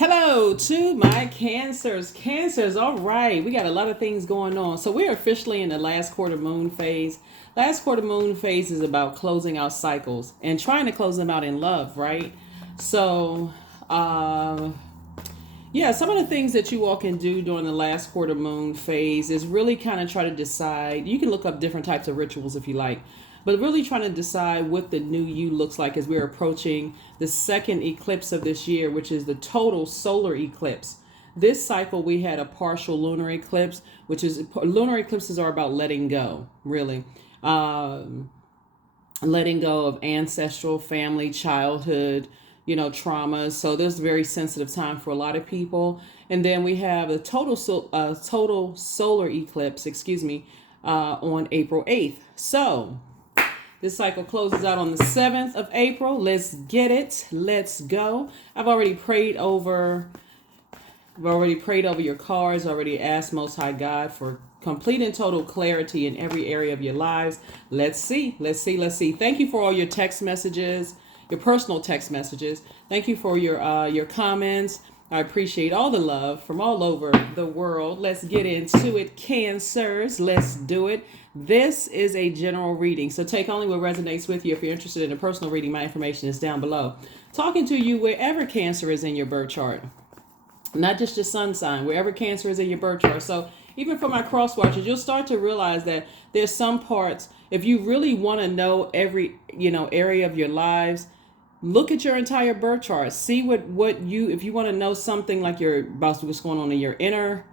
Hello to my cancers. Cancers, all right. We got a lot of things going on. So we're officially in the last quarter moon phase. Last quarter moon phase is about closing out cycles and trying to close them out in love, right? So, yeah, some of the things that you all can do during the last quarter moon phase is really kind of try to decide. You can look up different types of rituals if you like, but really trying to decide what the new you looks like as we're approaching the second eclipse of this year, which is the total solar eclipse. This cycle, we had a partial lunar eclipse, which is lunar eclipses are about letting go, really. Letting go of ancestral, family, childhood, traumas. So this is a very sensitive time for a lot of people. And then we have a total solar eclipse, on April 8th. So this cycle closes out on the 7th of April. Let's get it. Let's go. I've already prayed over your cards, already asked Most High God for complete and total clarity in every area of your lives. Let's see. Thank you for all your text messages, your personal text messages. Thank you for your comments. I appreciate all the love from all over the world. Let's get into it, Cancers. Let's do it. This is a general reading, so take only what resonates with you. If you're interested in a personal reading, my information is down below. Talking to you wherever Cancer is in your birth chart, not just your sun sign, wherever Cancer is in your birth chart. So even for my cross watchers, you'll start to realize that there's some parts, if you really want to know every area of your lives, look at your entire birth chart. See what you, if you want to know something like about what's going on in your inner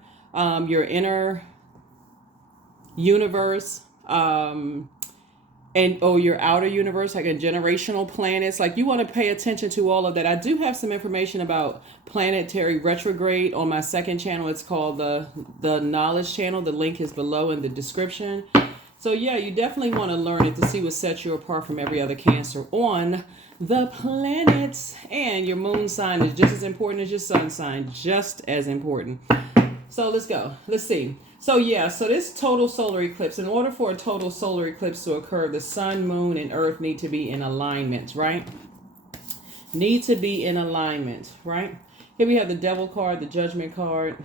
universe, or your outer universe, like a generational planets, like you want to pay attention to all of that. I do have some information about planetary retrograde on my second channel. It's called the Knowledge Channel. The link is below in the description. So yeah, you definitely want to learn it to see what sets you apart from every other Cancer on the planets. And your moon sign is just as important as your sun sign, just as important. So let's go. Let's see. So this total solar eclipse, in order for a total solar eclipse to occur, the sun, moon, and earth need to be in alignment, right? Need to be in alignment, right? Here we have the Devil card, the Judgment card.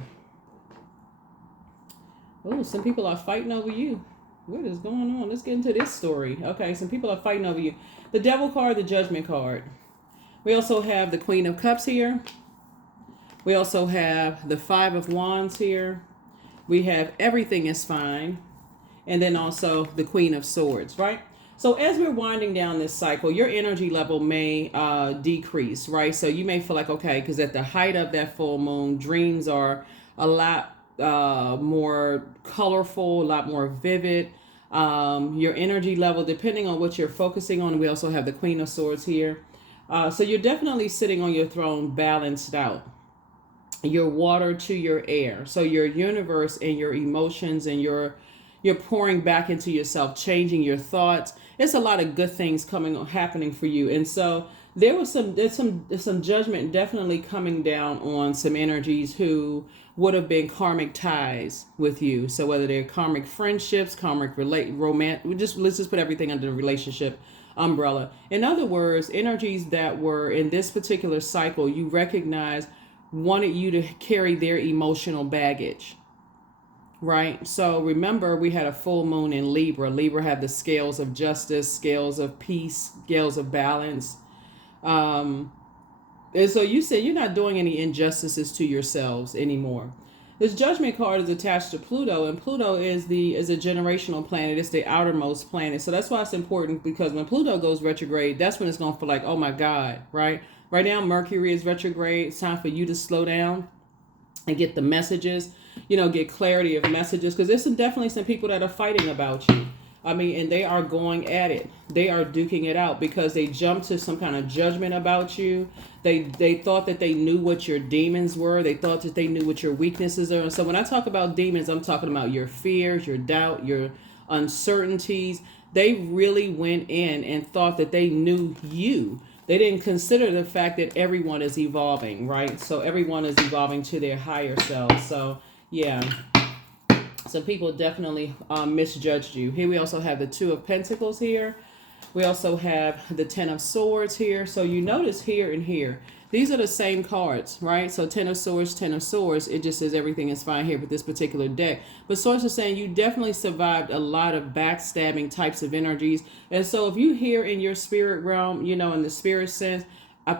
Oh, some people are fighting over you. What is going on? Let's get into this story. Okay, some people are fighting over you. The Devil card, the Judgment card. We also have the Queen of Cups here. We also have the Five of Wands here. We have Everything is Fine. And then also the Queen of Swords, right? So as we're winding down this cycle, your energy level may decrease, right? So you may feel like, okay, because at the height of that full moon, dreams are a lot more colorful, a lot more vivid. Your energy level, depending on what you're focusing on. We also have the Queen of Swords here. So you're definitely sitting on your throne balanced out. Your water to your air. So your universe and your emotions and you're pouring back into yourself, changing your thoughts. It's a lot of good things happening for you. And so there's some judgment definitely coming down on some energies who would have been karmic ties with you. So whether they're karmic friendships, karmic romance, let's just put everything under the relationship umbrella. In other words, energies that were in this particular cycle, you recognize wanted you to carry their emotional baggage, right? So remember, we had a full moon in Libra. Libra had the scales of justice, scales of peace, scales of balance. And so you said you're not doing any injustices to yourselves anymore. This Judgment card is attached to Pluto, and Pluto is a generational planet. It's the outermost planet. So that's why it's important, because when Pluto goes retrograde, that's when it's going to feel like, oh my God, right? Right now, Mercury is retrograde. It's time for you to slow down and get the messages, get clarity of messages, because there's definitely some people that are fighting about you. I mean, and they are going at it. They are duking it out because they jumped to some kind of judgment about you. They thought that they knew what your demons were. They thought that they knew what your weaknesses are. And so when I talk about demons, I'm talking about your fears, your doubt, your uncertainties. They really went in and thought that they knew you. They didn't consider the fact that everyone is evolving, right? So everyone is evolving to their higher selves. So yeah. So people definitely misjudged you. Here we also have the Two of Pentacles here. We also have the Ten of Swords here. So you notice here and here, These are the same cards, right? So Ten of Swords, Ten of Swords. It just says everything is fine here with this particular deck. But Swords is saying you definitely survived a lot of backstabbing types of energies. And so if you hear in your spirit realm, in the spirit sense,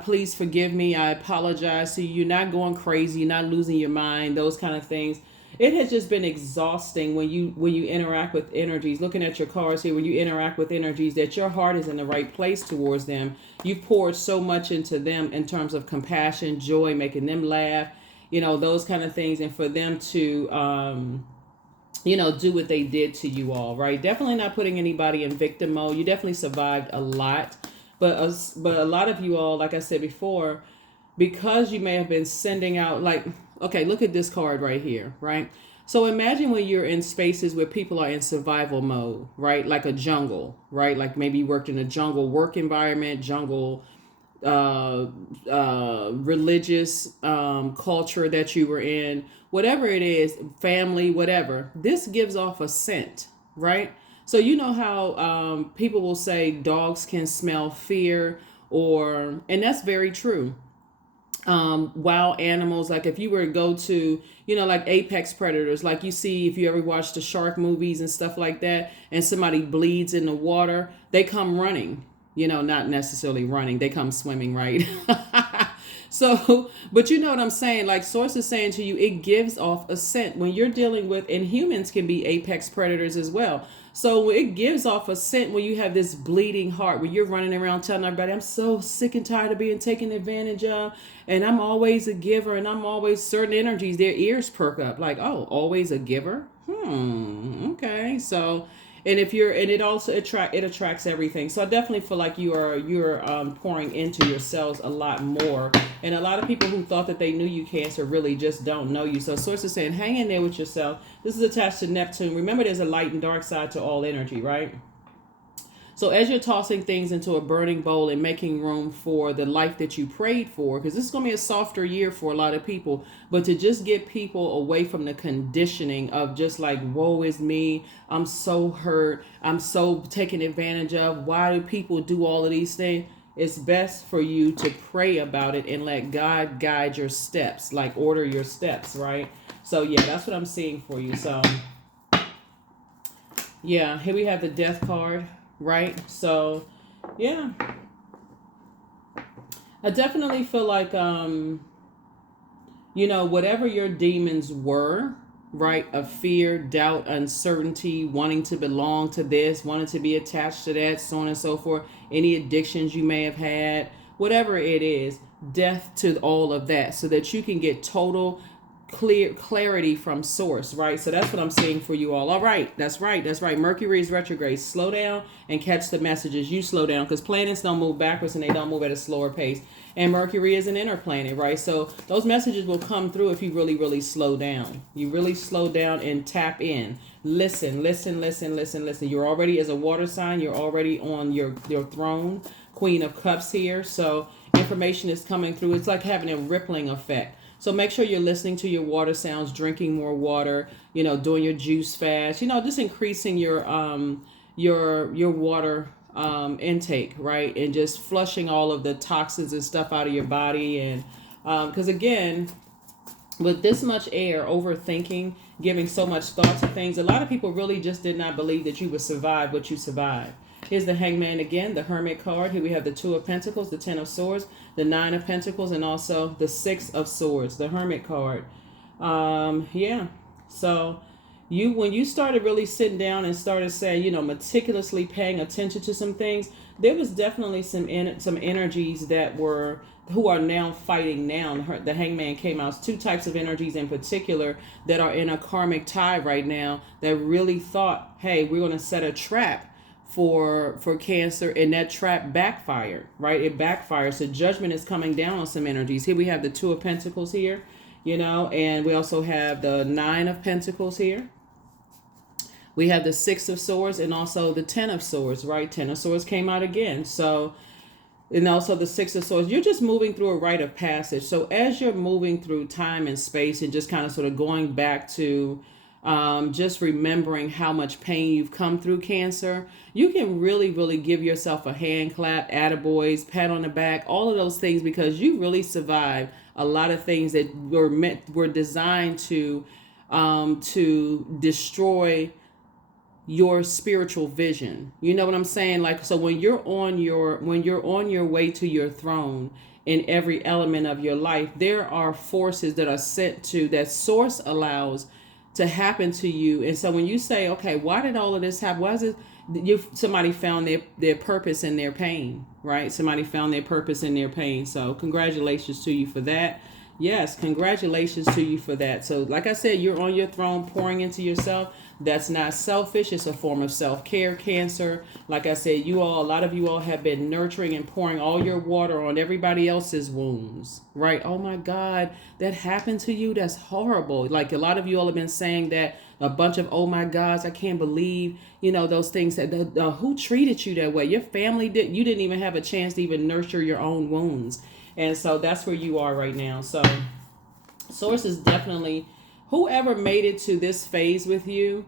please forgive me, I apologize to you. You're not going crazy, you're not losing your mind, those kind of things. It has just been exhausting when you interact with energies. Looking at your cards here, when you interact with energies, that your heart is in the right place towards them. You've poured so much into them in terms of compassion, joy, making them laugh, those kind of things, and for them to do what they did to you all, right? Definitely not putting anybody in victim mode. You definitely survived a lot, but a lot of you all, like I said before, because you may have been sending out, like, okay, look at this card right here, right? So imagine when you're in spaces where people are in survival mode, right? Like a jungle, right? Like maybe you worked in a jungle work environment, jungle religious culture that you were in, whatever it is, family, whatever. This gives off a scent, right? So you know how people will say dogs can smell fear, and that's very true. Wild animals, like if you were to go to, like apex predators, like you see if you ever watch the shark movies and stuff like that, and somebody bleeds in the water, they come running, not necessarily running, they come swimming, right? So, but you know what I'm saying? Like Source is saying to you, it gives off a scent when you're dealing with, and humans can be apex predators as well. So it gives off a scent when you have this bleeding heart, when you're running around telling everybody, I'm so sick and tired of being taken advantage of, and I'm always a giver, and I'm always certain energies, their ears perk up like, oh, always a giver? Okay. So, and it attracts everything. So I definitely feel like you're pouring into yourselves a lot more. And a lot of people who thought that they knew you, Cancer, really just don't know you. So Source is saying, hang in there with yourself. This is attached to Neptune. Remember, there's a light and dark side to all energy, right? So as you're tossing things into a burning bowl and making room for the life that you prayed for, because this is going to be a softer year for a lot of people, but to just get people away from the conditioning of just like, woe is me, I'm so hurt, I'm so taken advantage of, why do people do all of these things? It's best for you to pray about it and let God guide your steps, like order your steps, right? So yeah, that's what I'm seeing for you. So yeah, here we have the Death card. Right? So, yeah. I definitely feel like, whatever your demons were, right? Of fear, doubt, uncertainty, wanting to belong to this, wanting to be attached to that, so on and so forth. Any addictions you may have had, whatever it is, death to all of that so that you can get total clarity from Source, right? So that's what I'm seeing for you all. All right, that's right. Mercury is retrograde. Slow down and catch the messages. You slow down because planets don't move backwards and they don't move at a slower pace. And Mercury is an inner planet, right? So those messages will come through if you really, really slow down. You really slow down and tap in. Listen. You're already, as a water sign, you're already on your throne, Queen of Cups here. So information is coming through. It's like having a rippling effect. So make sure you're listening to your water sounds, drinking more water, doing your juice fast, just increasing your water intake, right? And just flushing all of the toxins and stuff out of your body. And because again, with this much air, overthinking, giving so much thought to things, a lot of people really just did not believe that you would survive what you survived. Here's the Hangman again, the Hermit card. Here we have the Two of Pentacles, the Ten of Swords, the Nine of Pentacles, and also the Six of Swords, the Hermit card. Yeah. So when you started really sitting down and started saying, meticulously paying attention to some things, there was definitely some energies who are now fighting now. The Hangman came out. It's two types of energies in particular that are in a karmic tie right now that really thought, hey, we're going to set a trap for Cancer, and that trap backfired, right? It backfires. So judgment is coming down on some energies. Here we have the Two of Pentacles here, and we also have the Nine of Pentacles here. We have the Six of Swords and also the Ten of Swords, right? Ten of Swords came out again. So, and also the Six of Swords. You're just moving through a rite of passage. So as you're moving through time and space and just kind of sort of going back to just remembering how much pain you've come through, Cancer. You can really, really give yourself a hand clap, attaboys, pat on the back, all of those things, because you really survived a lot of things that were designed to destroy your spiritual vision. You know what I'm saying? Like, so when you're on your way to your throne in every element of your life, there are forces that are sent to that source allows to happen to you. And so when you say, okay, why did all of this happen? Why is it somebody found their purpose in their pain, right? Somebody found their purpose in their pain. So congratulations to you for that. Yes, congratulations to you for that. So like I said, you're on your throne pouring into yourself. That's not selfish. It's a form of self-care, Cancer. Like I said, a lot of you all have been nurturing and pouring all your water on everybody else's wounds, right? Oh my God, that happened to you? That's horrible. Like a lot of you all have been saying that, a bunch of, oh my gosh, I can't believe, those things that, who treated you that way? Your family you didn't even have a chance to even nurture your own wounds. And so that's where you are right now. So source is definitely, whoever made it to this phase with you,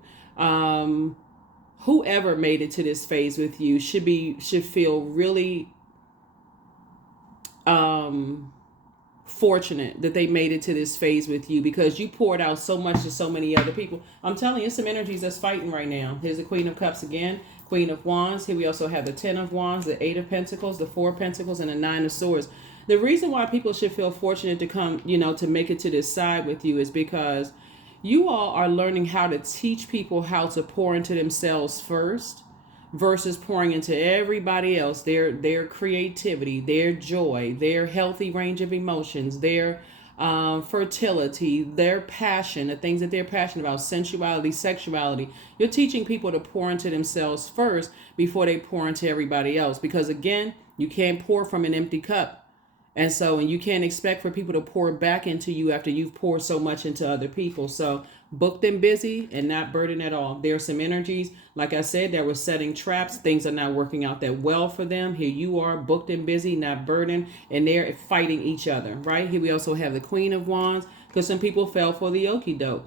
should feel really fortunate that they made it to this phase with you, because you poured out so much to so many other people. I'm telling you, some energies that's fighting right now. Here's the Queen of Cups again, Queen of Wands. Here we also have the 10 of Wands, the 8 of Pentacles, the 4 of Pentacles, and the 9 of Swords. The reason why people should feel fortunate to come, to make it to this side with you is because you all are learning how to teach people how to pour into themselves first versus pouring into everybody else, their creativity, their joy, their healthy range of emotions, their fertility, their passion, the things that they're passionate about, sensuality, sexuality. You're teaching people to pour into themselves first before they pour into everybody else. Because again, you can't pour from an empty cup. And you can't expect for people to pour back into you after you've poured so much into other people. So book them busy and not burden at all. There are some energies, like I said, that were setting traps. Things are not working out that well for them. Here you are, booked and busy, not burdened, and they're fighting each other, right? Here we also have the Queen of Wands, because some people fell for the okie doke.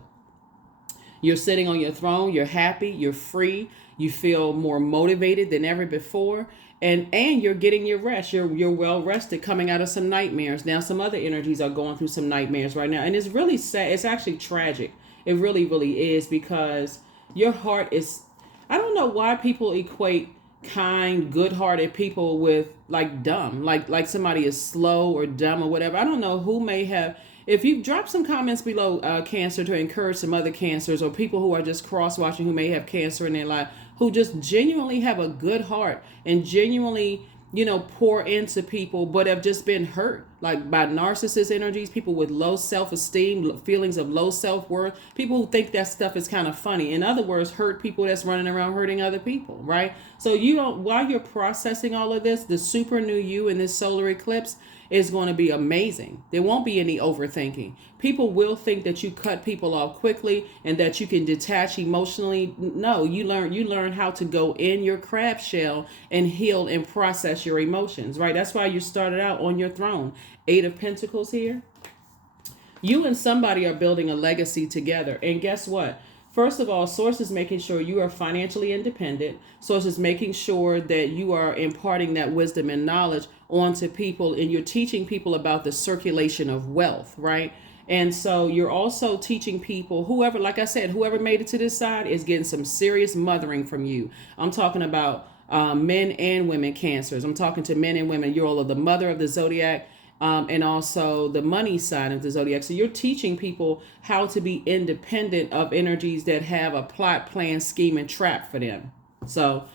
You're sitting on your throne, you're happy, you're free, you feel more motivated than ever before, and you're getting your rest. You're well rested, coming out of some nightmares. Now some other energies are going through some nightmares right now, and it's really sad. It's actually tragic. It really, really is, because your heart is, I don't know why people equate kind, good-hearted people with like dumb, like somebody is slow or dumb or whatever. I don't know who may have. If you drop some comments below, Cancer, to encourage some other Cancers or people who are just cross-watching who may have Cancer in their life, who just genuinely have a good heart and genuinely, pour into people, but have just been hurt, like by narcissist energies, people with low self-esteem, feelings of low self-worth, people who think that stuff is kind of funny. In other words, hurt people that's running around hurting other people, right? So while you're processing all of this, the super new you in this solar eclipse is going to be amazing. There won't be any overthinking. People will think that you cut people off quickly and that you can detach emotionally. No, you learn how to go in your crab shell and heal and process your emotions, right? That's why you started out on your throne. 8 of Pentacles here. You and somebody are building a legacy together. And guess what? First of all, Source is making sure you are financially independent. Source is making sure that you are imparting that wisdom and knowledge onto people, and you're teaching people about the circulation of wealth, right? And so you're also teaching people, whoever, like I said, whoever made it to this side is getting some serious mothering from you. I'm talking about men and women Cancers. I'm talking to men and women. You're all of the mother of the Zodiac. And also the money side of the Zodiac. So you're teaching people how to be independent of energies that have a plot, plan, scheme, and trap for them. So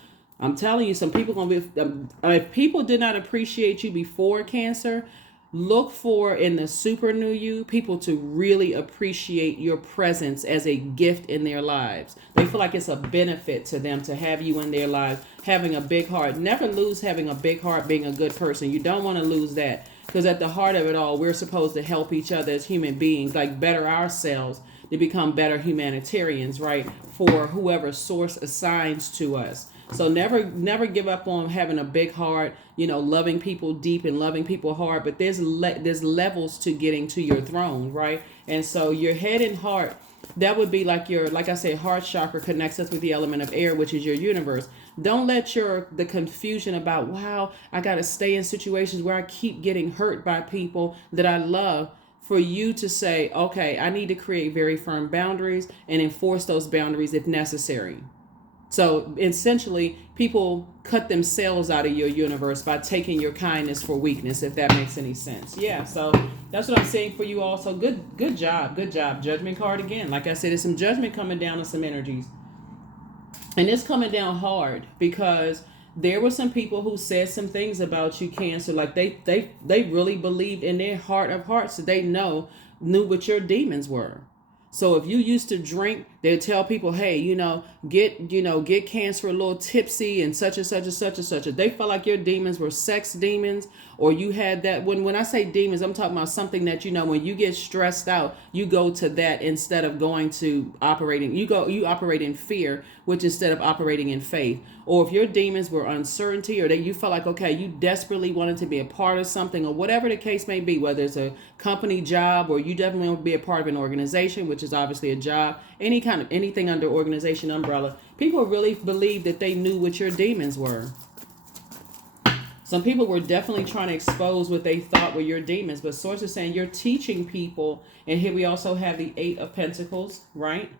I'm telling you, some people going to be, if people did not appreciate you before, Cancer, look for in the super new you, people to really appreciate your presence as a gift in their lives. They feel like it's a benefit to them to have you in their lives, having a big heart. Never lose having a big heart, being a good person. You don't want to lose that. Because at the heart of it all, we're supposed to help each other as human beings, like better ourselves to become better humanitarians, right? For whoever Source assigns to us. So never give up on having a big heart, loving people deep and loving people hard. But there's levels to getting to your throne, right? And so your head and heart That would be like your, like I said, heart chakra connects us with the element of air, which is your universe. Don't let the confusion about, wow, I got to stay in situations where I keep getting hurt by people that I love, for you to say, okay, I need to create very firm boundaries and enforce those boundaries if necessary. So essentially, people cut themselves out of your universe by taking your kindness for weakness, if that makes any sense. Yeah, so that's what I'm saying for you all. So good job. Judgment card again. Like I said, there's some judgment coming down on some energies. And it's coming down hard because there were some people who said some things about you, Cancer. Like they really believed in their heart of hearts that they knew what your demons were. So if you used to drink, they'd tell people, hey, get Cancer a little tipsy and such and such and such and such. They felt like your demons were sex demons, or you had that. When I say demons, I'm talking about something that, when you get stressed out, you go to that instead of going to operating. You operate in fear, which instead of operating in faith. Or if your demons were uncertainty, or that you felt like, okay, you desperately wanted to be a part of something, or whatever the case may be, whether it's a company job, or you definitely want to be a part of an organization, which is obviously a job, anything under organization umbrella, people really believed that they knew what your demons were. Some people were definitely trying to expose what they thought were your demons, but source is saying you're teaching people, and here we also have the 8 of Pentacles, right?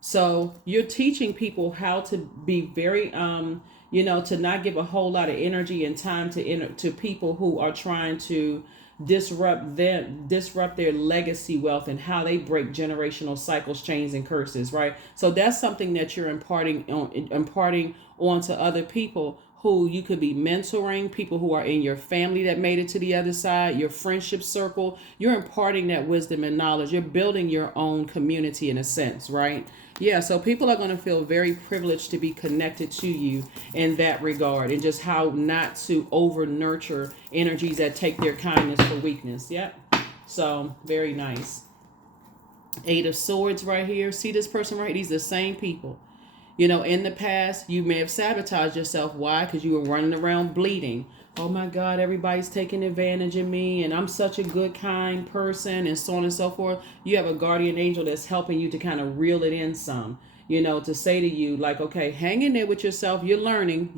So you're teaching people how to be very, to not give a whole lot of energy and time to people who are trying to disrupt their legacy wealth and how they break generational cycles, chains, and curses, right? So that's something that you're imparting onto other people who you could be mentoring, people who are in your family that made it to the other side, your friendship circle. You're imparting that wisdom and knowledge. You're building your own community in a sense, right? Yeah, so people are going to feel very privileged to be connected to you in that regard, and just how not to over nurture energies that take their kindness for weakness. Yep. So very nice. 8 of Swords right here. See this person right here? These are the same people. In the past, you may have sabotaged yourself. Why? Because you were running around bleeding. Oh my God, everybody's taking advantage of me, and I'm such a good, kind person, and so on and so forth. You have a guardian angel that's helping you to kind of reel it in some, to say to you, like, okay, hang in there with yourself. You're learning.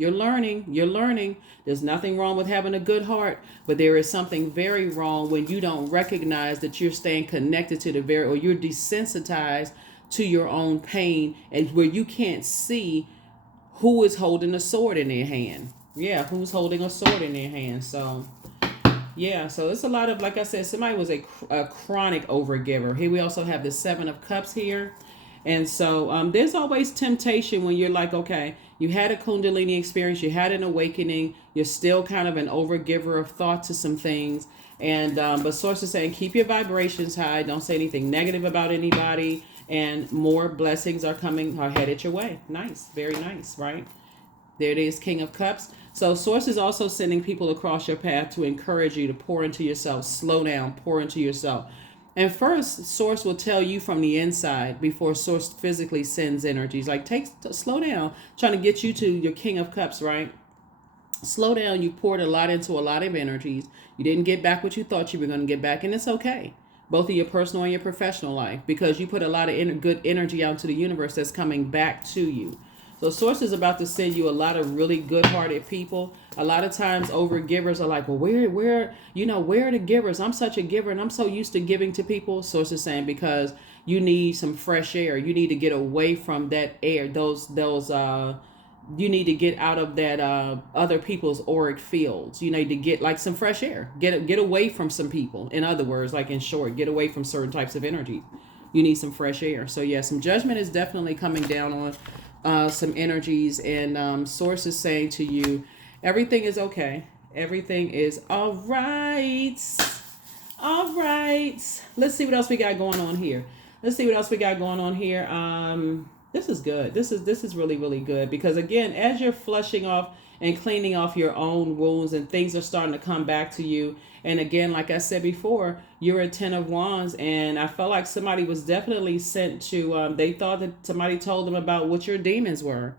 There's nothing wrong with having a good heart, but there is something very wrong when you don't recognize that you're staying connected to or you're desensitized to your own pain, and where you can't see who is holding a sword in their hand. Yeah, who's holding a sword in their hand. So yeah, so it's a lot of, like I said, somebody was a chronic overgiver. Here we also have the 7 of Cups here. And so there's always temptation when you're like, okay, you had a Kundalini experience, you had an awakening, you're still kind of an overgiver of thought to some things. And but source is saying, keep your vibrations high. Don't say anything negative about anybody. And more blessings are headed your way. Nice. Very nice, right? There it is, King of Cups. So source is also sending people across your path to encourage you to pour into yourself. Slow down, pour into yourself. And first, source will tell you from the inside before source physically sends energies. Like, slow down, trying to get you to your King of Cups, right? Slow down. You poured a lot into a lot of energies. You didn't get back what you thought you were going to get back, and it's okay. Both of your personal and your professional life, because you put a lot of good energy out into the universe that's coming back to you. So source is about to send you a lot of really good-hearted people. A lot of times overgivers are like, well, where are the givers? I'm such a giver, and I'm so used to giving to people. Source is saying, because you need some fresh air. You need to get away from that air. You need to get out of that other people's auric fields. You need to get like some fresh air. Get away from some people. In other words, like in short, get away from certain types of energy. You need some fresh air. So yeah, some judgment is definitely coming down on some energies, and source is saying to you, everything is okay. Everything is all right. All right. Let's see what else we got going on here. This is good. This is really, really good, because again, as you're flushing off and cleaning off your own wounds, and things are starting to come back to you. And again, like I said before, you're a 10 of Wands, and I felt like somebody was definitely sent to, they thought that somebody told them about what your demons were.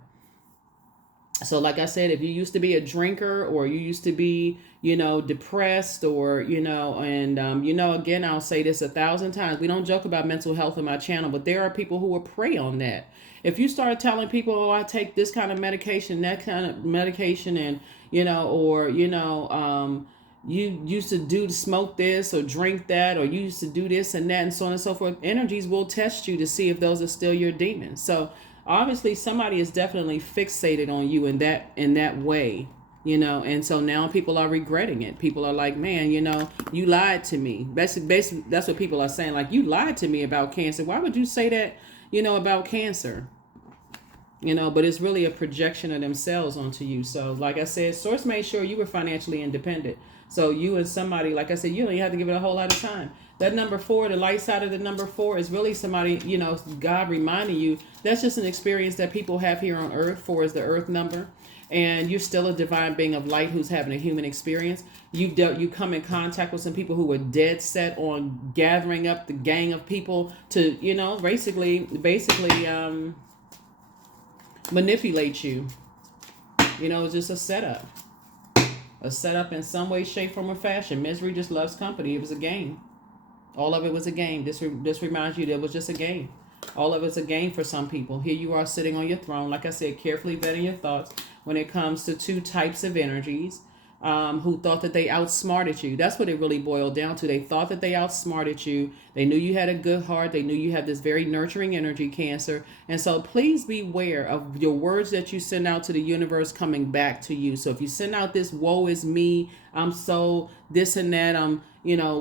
So like I said, if you used to be a drinker, or you used to be, depressed, or, again, I'll say this 1,000 times. We don't joke about mental health on my channel, but there are people who will prey on that. If you start telling people, oh, I take this kind of medication, that kind of medication, and, you used to smoke this or drink that, or you used to do this and that, and so on and so forth. Energies will test you to see if those are still your demons. So obviously somebody is definitely fixated on you in that way, and so now people are regretting it. People are like, man, you lied to me. Basically that's what people are saying, like, you lied to me about cancer. Why would you say that, about cancer? But it's really a projection of themselves onto you. So like I said, source made sure you were financially independent. So you and somebody, like I said, you don't even have to give it a whole lot of time. That number 4, the light side of the number 4, is really somebody, God reminding you that's just an experience that people have here on earth. 4 is the earth number. And you're still a divine being of light who's having a human experience. You come in contact with some people who were dead set on gathering up the gang of people to, basically manipulate you. It's just a setup. A setup in some way, shape, form, or fashion. Misery just loves company. It was a game. All of it was a game. This reminds you that it was just a game. All of it's a game for some people. Here you are sitting on your throne. Like I said, carefully vetting your thoughts when it comes to 2 types of energies. Who thought that they outsmarted you. That's what it really boiled down to. They thought that they outsmarted you. They knew you had a good heart. They knew you had this very nurturing energy, Cancer. And so please beware of your words that you send out to the universe coming back to you. So if you send out this, woe is me, I'm so this and that, I'm,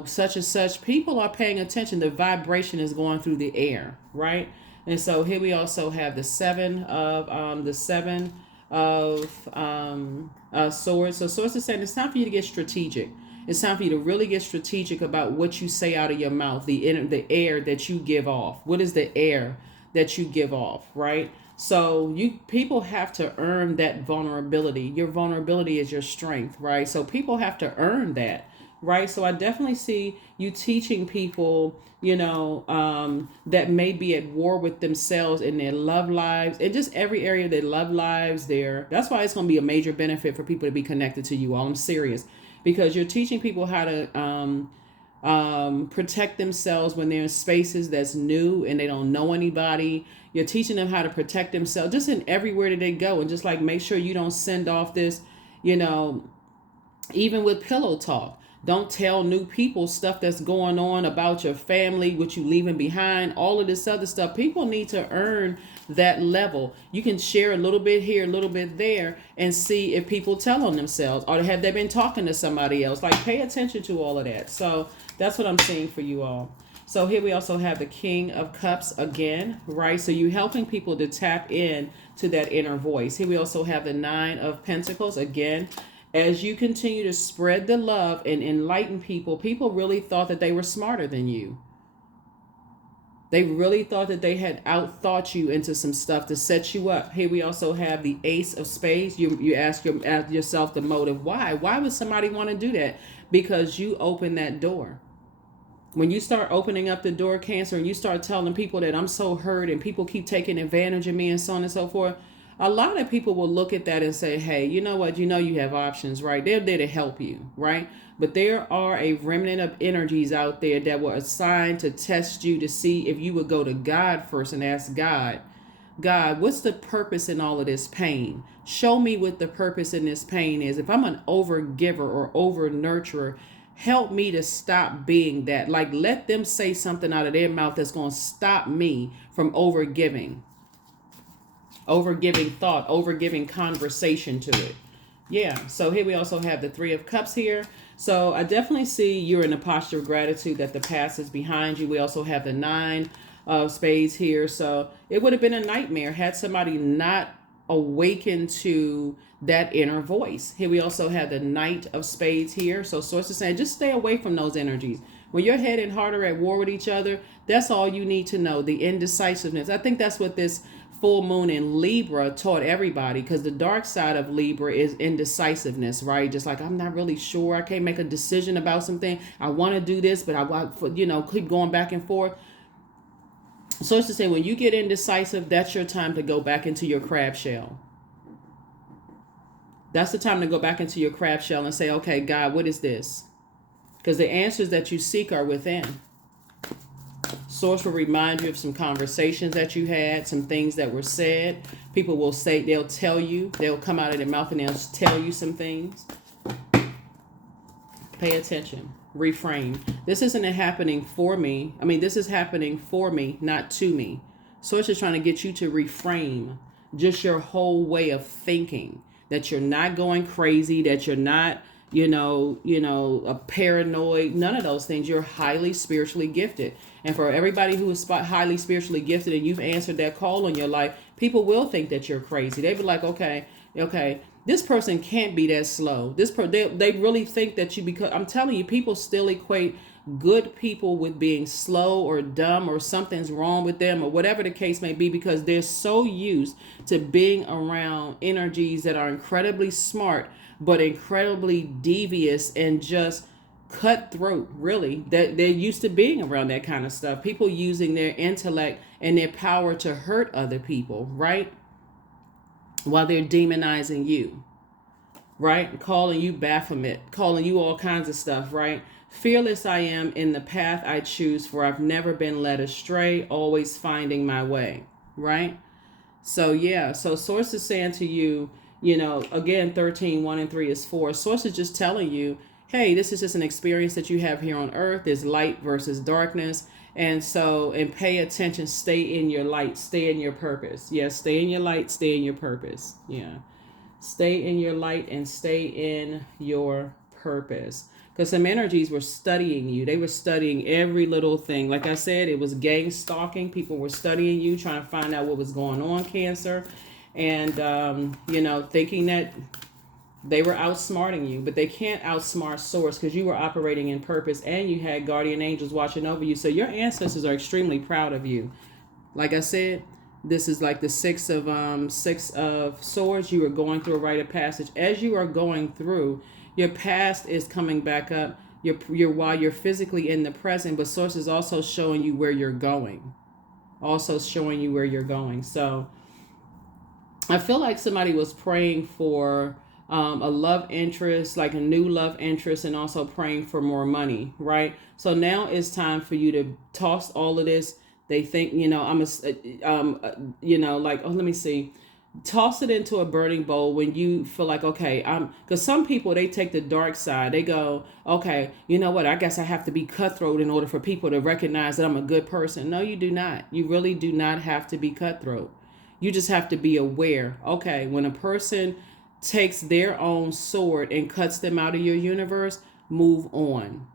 such and such, people are paying attention. The vibration is going through the air, right? And so here we also have the 7 of swords. So swords is saying it's time for you to get strategic. It's time for you to really get strategic about what you say out of your mouth, the air that you give off. What is the air that you give off, right? So people have to earn that vulnerability. Your vulnerability is your strength, right? So people have to earn that, right? So I definitely see you teaching people, that may be at war with themselves in their love lives, and just every area of their love lives there. That's why it's going to be a major benefit for people to be connected to you all. I'm serious, because you're teaching people how to protect themselves when they're in spaces that's new and they don't know anybody. You're teaching them how to protect themselves just in everywhere that they go, and just like make sure you don't send off this, even with pillow talk. Don't tell new people stuff that's going on about your family, what you leaving behind, all of this other stuff. People need to earn that level. You can share a little bit here, a little bit there, and see if people tell on themselves, or have they been talking to somebody else. Like, pay attention to all of that. So that's what I'm seeing for you all. So here we also have the King of Cups again, right? So you're helping people to tap in to that inner voice. Here we also have the 9 of Pentacles again. As you continue to spread the love and enlighten people, people really thought that they were smarter than you. They really thought that they had outthought you into some stuff to set you up. Here we also have the Ace of Spades. You ask yourself the motive. Why? Why would somebody want to do that? Because you open that door. When you start opening up the door, Cancer, and you start telling people that I'm so hurt and people keep taking advantage of me and so on and so forth, a lot of people will look at that and say, hey, you know what? You have options, right? They're there to help you, right? But there are a remnant of energies out there that were assigned to test you to see if you would go to God first and ask God, what's the purpose in all of this pain? Show me what the purpose in this pain is. If I'm an over giver or over nurturer, help me to stop being that. Like, let them say something out of their mouth that's going to stop me from over giving thought, over giving conversation to it. Yeah. So here we also have the 3 of Cups here. So I definitely see you're in a posture of gratitude that the past is behind you. We also have the 9 of Spades here. So it would have been a nightmare had somebody not awakened to that inner voice. Here we also have the Knight of Spades here. So Source is saying just stay away from those energies. When your head and heart are at war with each other, that's all you need to know. The indecisiveness. I think that's what this full moon in Libra taught everybody, because the dark side of Libra is indecisiveness, right? Just like, I'm not really sure. I can't make a decision about something. I want to do this, but I want, keep going back and forth. So it's to say, when you get indecisive, that's your time to go back into your crab shell. That's the time to go back into your crab shell and say, okay, God, what is this? Because the answers that you seek are within. Source will remind you of some conversations that you had, some things that were said. People will say, they'll tell you, they'll come out of their mouth and they'll tell you some things. Pay attention. Reframe. This isn't happening for me. I mean, this is happening for me, not to me. Source is trying to get you to reframe just your whole way of thinking. That you're not going crazy, that you're not, a paranoid, none of those things. You're highly spiritually gifted. And for everybody who is highly spiritually gifted and you've answered that call in your life, people will think that you're crazy. They be like, okay, this person can't be that slow. They really think that because I'm telling you, people still equate good people with being slow or dumb or something's wrong with them or whatever the case may be, because they're so used to being around energies that are incredibly smart but incredibly devious and just cutthroat. Really, that they're used to being around that kind of stuff. People using their intellect and their power to hurt other people, right? While they're demonizing you, right? Calling you Baphomet, calling you all kinds of stuff, right? Fearless I am in the path I choose, for I've never been led astray, always finding my way, right? So yeah, so Source is saying to you, again, 13, 1 and 3 is 4. Source is just telling you, hey, this is just an experience that you have here on earth. There's light versus darkness. And pay attention, stay in your light, stay in your purpose. Yeah, stay in your light, stay in your purpose. Yeah. Stay in your light and stay in your purpose. Because some energies were studying you. They were studying every little thing. Like I said, it was gang stalking. People were studying you, trying to find out what was going on, Cancer. And, thinking that they were outsmarting you. But they can't outsmart Source because you were operating in purpose and you had guardian angels watching over you. So your ancestors are extremely proud of you. Like I said, this is like the six of swords. You are going through a rite of passage. As you are going through, your past is coming back up. You're while you're physically in the present, but Source is also showing you where you're going. So I feel like somebody was praying for a love interest, like a new love interest, and also praying for more money, right? So now it's time for you to toss all of this. They think, let me see. Toss it into a burning bowl when you feel like, okay, because some people, they take the dark side. They go, okay, you know what? I guess I have to be cutthroat in order for people to recognize that I'm a good person. No, you do not. You really do not have to be cutthroat. You just have to be aware. Okay, when a person takes their own sword and cuts them out of your universe, move on.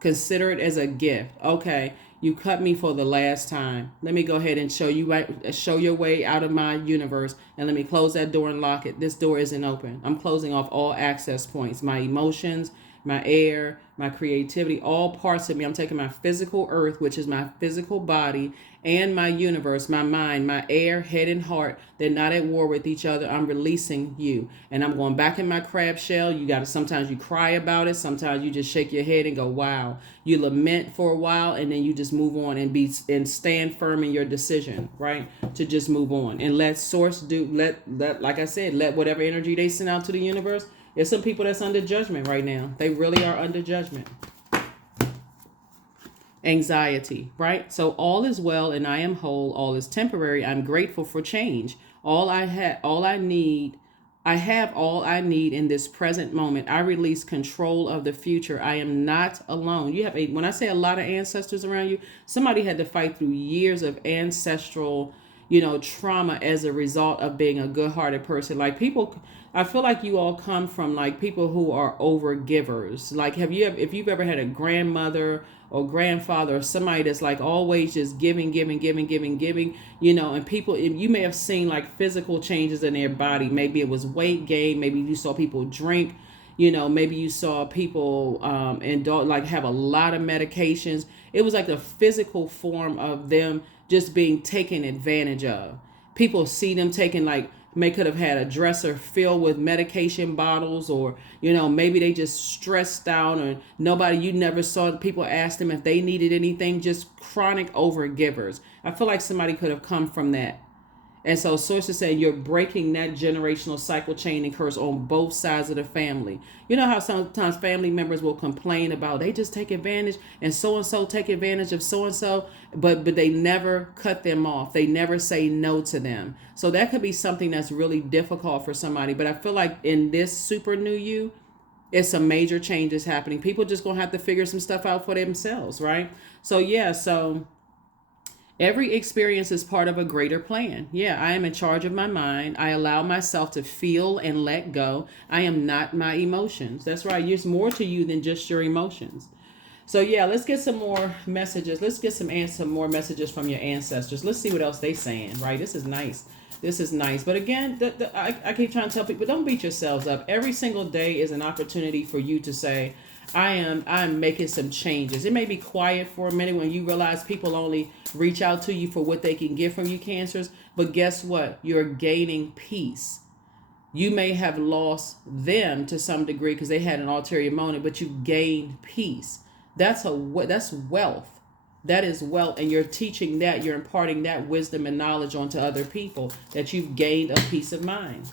Consider it as a gift. Okay, you cut me for the last time. Let me go ahead and show your way out of my universe, and let me close that door and lock it. This door isn't open. I'm closing off all access points, my emotions, my air, my creativity, all parts of me. I'm taking my physical earth, which is my physical body, and my universe, my mind, my air, head, and heart. They're not at war with each other. I'm releasing you. And I'm going back in my crab shell. Sometimes you cry about it. Sometimes you just shake your head and go, wow. You lament for a while, and then you just move on and stand firm in your decision, right? To just move on and let Source like I said, let whatever energy they send out to the universe. There's some people that's under judgment right now. They really are under judgment. Anxiety, right? So all is well and I am whole. All is temporary. I'm grateful for change. I have all I need in this present moment. I release control of the future. I am not alone. When I say a lot of ancestors around you, somebody had to fight through years of ancestral, trauma as a result of being a good-hearted person. Like people, I feel like you all come from like people who are over givers. Like if you've ever had a grandmother or grandfather or somebody that's like always just giving, and people, you may have seen like physical changes in their body. Maybe it was weight gain. Maybe you saw people drink, maybe you saw people have a lot of medications. It was like a physical form of them just being taken advantage of. People see them taking could have had a dresser filled with medication bottles, or maybe they just stressed out, or you never saw people ask them if they needed anything. Just chronic overgivers. I feel like somebody could have come from that And so sources say you're breaking that generational cycle chain and curse on both sides of the family. You know how sometimes family members will complain about they just take advantage and so take advantage of so and so, but they never cut them off. They never say no to them. So that could be something that's really difficult for somebody. But I feel like in this super new you, it's some major changes happening. People just gonna have to figure some stuff out for themselves, right? So yeah, so every experience is part of a greater plan. Yeah, I am in charge of my mind. I allow myself to feel and let go. I am not my emotions. That's right. There's more to you than just your emotions. So yeah, let's get some more messages. Let's get some more messages from your ancestors. Let's see what else they saying, right? This is nice. This is nice. But again, I keep trying to tell people, don't beat yourselves up. Every single day is an opportunity for you to say, I'm making some changes. It may be quiet for a minute when you realize people only reach out to you for what they can get from you, Cancers. But guess what? You're gaining peace. You may have lost them to some degree because they had an ulterior motive, but you gained peace. That's wealth. That is wealth, and you're teaching that, you're imparting that wisdom and knowledge onto other people, that you've gained a peace of mind.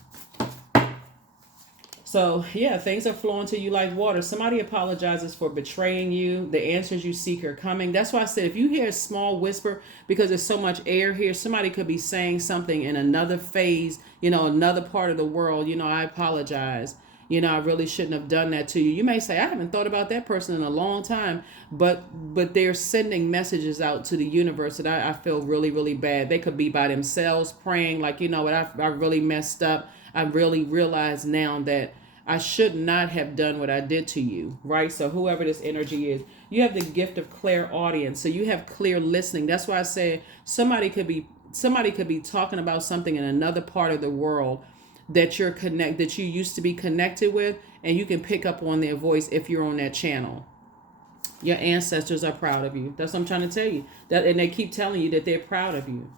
So yeah, things are flowing to you like water. Somebody apologizes for betraying you. The answers you seek are coming. That's why I said, if you hear a small whisper, because there's so much air here, somebody could be saying something in another phase, another part of the world. I apologize. I really shouldn't have done that to you. You may say, I haven't thought about that person in a long time, but they're sending messages out to the universe that I feel really, really bad. They could be by themselves praying like, what, I really messed up. I really realize now that I should not have done what I did to you, right? So whoever this energy is, you have the gift of clairaudience. So you have clear listening. That's why I say somebody could be talking about something in another part of the world that you used to be connected with, and you can pick up on their voice if you're on that channel. Your ancestors are proud of you. That's what I'm trying to tell you. And they keep telling you that they're proud of you.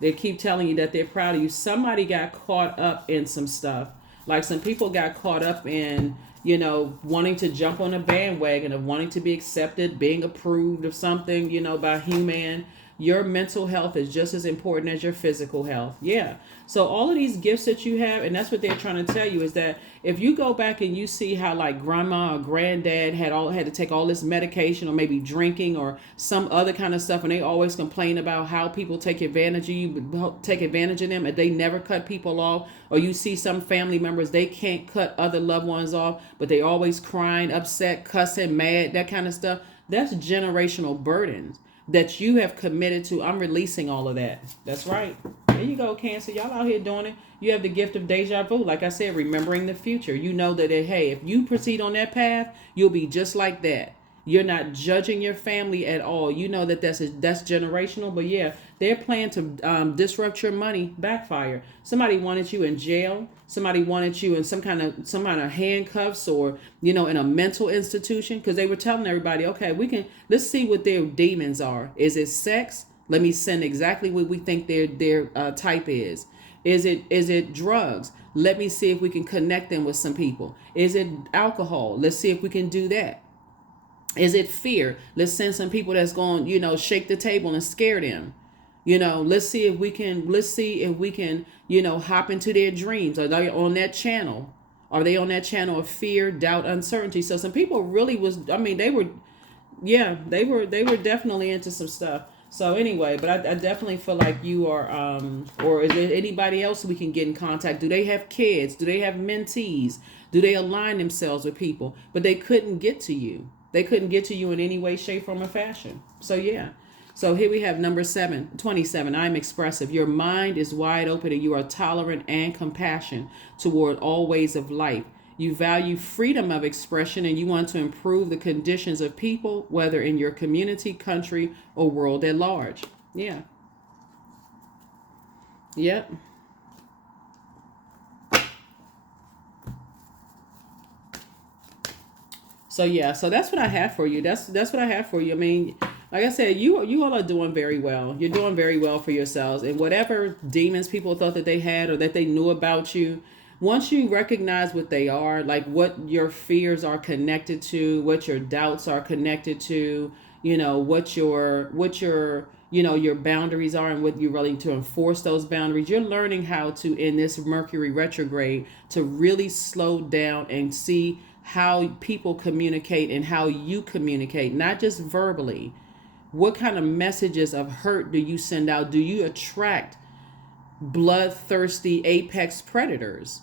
They keep telling you that they're proud of you. Somebody got caught up in some stuff. Like some people got caught up in, wanting to jump on a bandwagon of wanting to be accepted, being approved of something, by human. Your mental health is just as important as your physical health. Yeah. So all of these gifts that you have, and that's what they're trying to tell you, is that if you go back and you see how like grandma or granddad had to take all this medication or maybe drinking or some other kind of stuff, and they always complain about how people take advantage of you, take advantage of them, and they never cut people off. Or you see some family members, they can't cut other loved ones off, but they always crying, upset, cussing, mad, that kind of stuff. That's generational burdens that you have committed to. I'm releasing all of that. That's right. There you go, Cancer. Y'all out here doing it. You have the gift of deja vu. Like I said, remembering the future. You know that, hey, if you proceed on that path, you'll be just like that. You're not judging your family at all. You know that that's generational. But yeah, their plan to disrupt your money backfire. Somebody wanted you in jail. Somebody wanted you in some kind of handcuffs or, in a mental institution, because they were telling everybody, okay, let's see what their demons are. Is it sex? Let me send exactly what we think their type is. Is it drugs? Let me see if we can connect them with some people. Is it alcohol? Let's see if we can do that. Is it fear? Let's send some people that's going, shake the table and scare them. Let's see if we can, hop into their dreams. Are they on that channel? Are they on that channel of fear, doubt, uncertainty? So some people really they were definitely into some stuff. So anyway, but I definitely feel like you are, or is there anybody else we can get in contact? Do they have kids? Do they have mentees? Do they align themselves with people? But they couldn't get to you. They couldn't get to you in any way, shape, form, or fashion. So yeah. So here we have number 27. I'm expressive. Your mind is wide open and you are tolerant and compassionate toward all ways of life. You value freedom of expression and you want to improve the conditions of people, whether in your community, country, or world at large. Yeah. Yep. So yeah, so that's what I have for you. That's what I have for you. I mean, like I said, you all are doing very well. You're doing very well for yourselves. And whatever demons people thought that they had or that they knew about you, once you recognize what they are, like what your fears are connected to, what your doubts are connected to, what your your boundaries are and what you're willing to enforce those boundaries. You're learning how to, in this Mercury retrograde, to really slow down and see how people communicate and how you communicate, not just verbally. What kind of messages of hurt do you send out? Do you attract bloodthirsty apex predators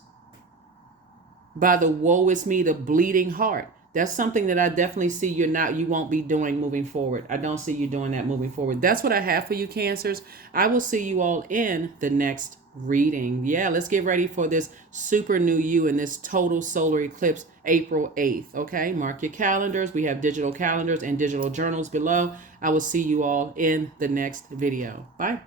by the woe is me, the bleeding heart? That's something that I definitely see you won't be doing moving forward. I don't see you doing that moving forward. That's what I have for you, Cancers. I will see you all in the next reading. Yeah, let's get ready for this super new you in this total solar eclipse, April 8th. Okay, mark your calendars. We have digital calendars and digital journals below. I will see you all in the next video. Bye.